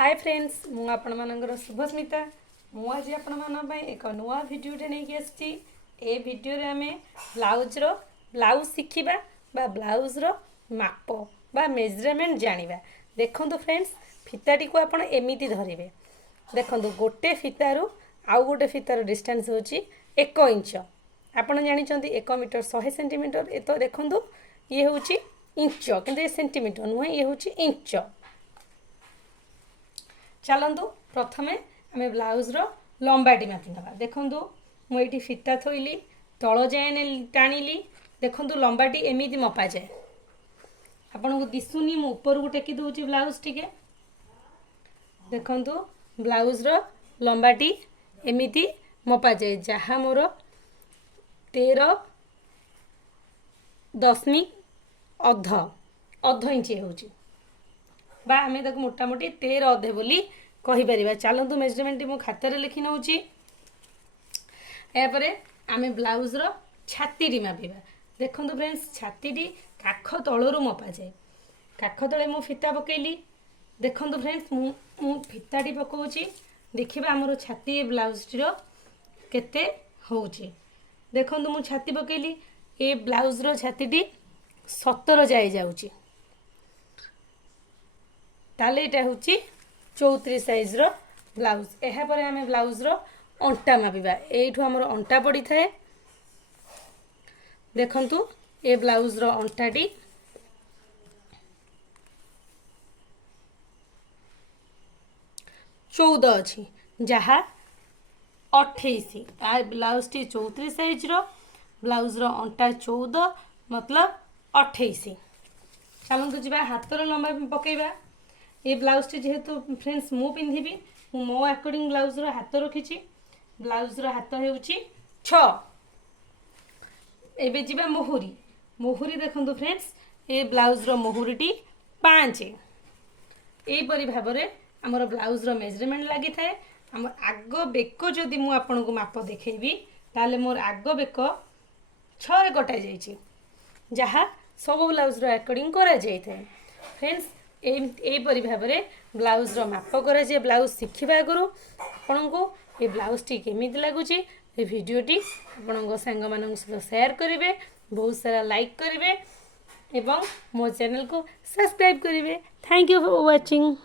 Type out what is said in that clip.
Hi friends मु आपण मानकर शुभस्मिता मु आज आपण मान एक नुआ भिडियोटे नहीं आसी ए भिडियो रे आमे ब्लाउज शिखिबा बा ब्लाउज रो माप बा मेजरमेंट जानिबा। देखंतु फ्रेंड्स फिताटी को आपण एमिति धरिबे। देखंतु गोटे फितारु आउ गोटे फितार डिस्टेंस होची 1 इंच। आपण जानि चंती 1 मीटर 100 सेंटीमीटर ए तो देखंतु ये होची इंच किंतु ये सेंटीमीटर नुहे ये होची इंच। चलतु प्रथमे आम ब्लाउज लंबाटी मापी ना। देखु मुझे फिता थोइली तल जाए टाणिली। देखु लंबाटी एमती मपा जाए आपन को दिशुनी मु ऊपर को टेकी दूची ब्लाउज टिके। देखु ब्लाउज लंबाटी एमती मपा जाए जहाँ मोर 13.5 अध इंच होची बा आम मोटामोटी 13 अधे बोली कहीपर। चलतु मेजरमेंट मु खातर लिखि नौ। यापर आम ब्लाउज छाती मापिबा। देखु फ्रेंड्स छाती काख तलू मपा जाए। काख तले मु फिता पकईली। देखु फ्रेंड्स मु फिताटी पकाउची देखिबा आमर छाती ब्लाउज टीर केते होउची। देखु मु छाती पकईली ए ब्लाउज छाती 17 जाए जाउची। ताले एटा होची 34 साइज रो ब्लाउज। एहा परे आमे ब्लाउज रो अंटा मापिबा। एठू हमर अंटा पड़ी थाए। देखंतु ए ब्लाउज रो अंटाटी 14 अछि जहा 28। आ ब्लाउज टी 34 साइज रो ब्लाउज रो अंटा 14 मतलब 28। चलंतु जिबा हातर लंबा पकेबा। ये ब्लाउज टी जेहेतु फ्रेंड्स मु पिंधिबी मो अकॉर्डिंग ब्लाउज रो हाथ रखी। ब्लाउज रो हाथ होउची 6। एबे जिबा मोहुरी। मोहुरी देखंतु फ्रेंड्स ए ब्लाउज रो मोहुरीटी 5। एई परि भाबरे हमर ब्लाउज रो मेजरमेंट लागि थाए। हमर आग बेको जदि मु आपन को माप देखैबी ताले मोर आग बेको 6 रे कटा जाईची जहा सब ब्लाउज रो अकॉर्डिंग करा जाई थाए। फ्रेंड्स एपरी भाव में ब्लाउज माप करा जाए। ब्लाउज शिखा आगु आपण को ये ब्लाउज टी केमी लगुच ये भिडटी आपण सांग मान सहित सेयार करेंगे। बहुत सारा लाइक करेंगे एवं मो चैनल को सब्सक्राइब करेंगे। Thank you for watching.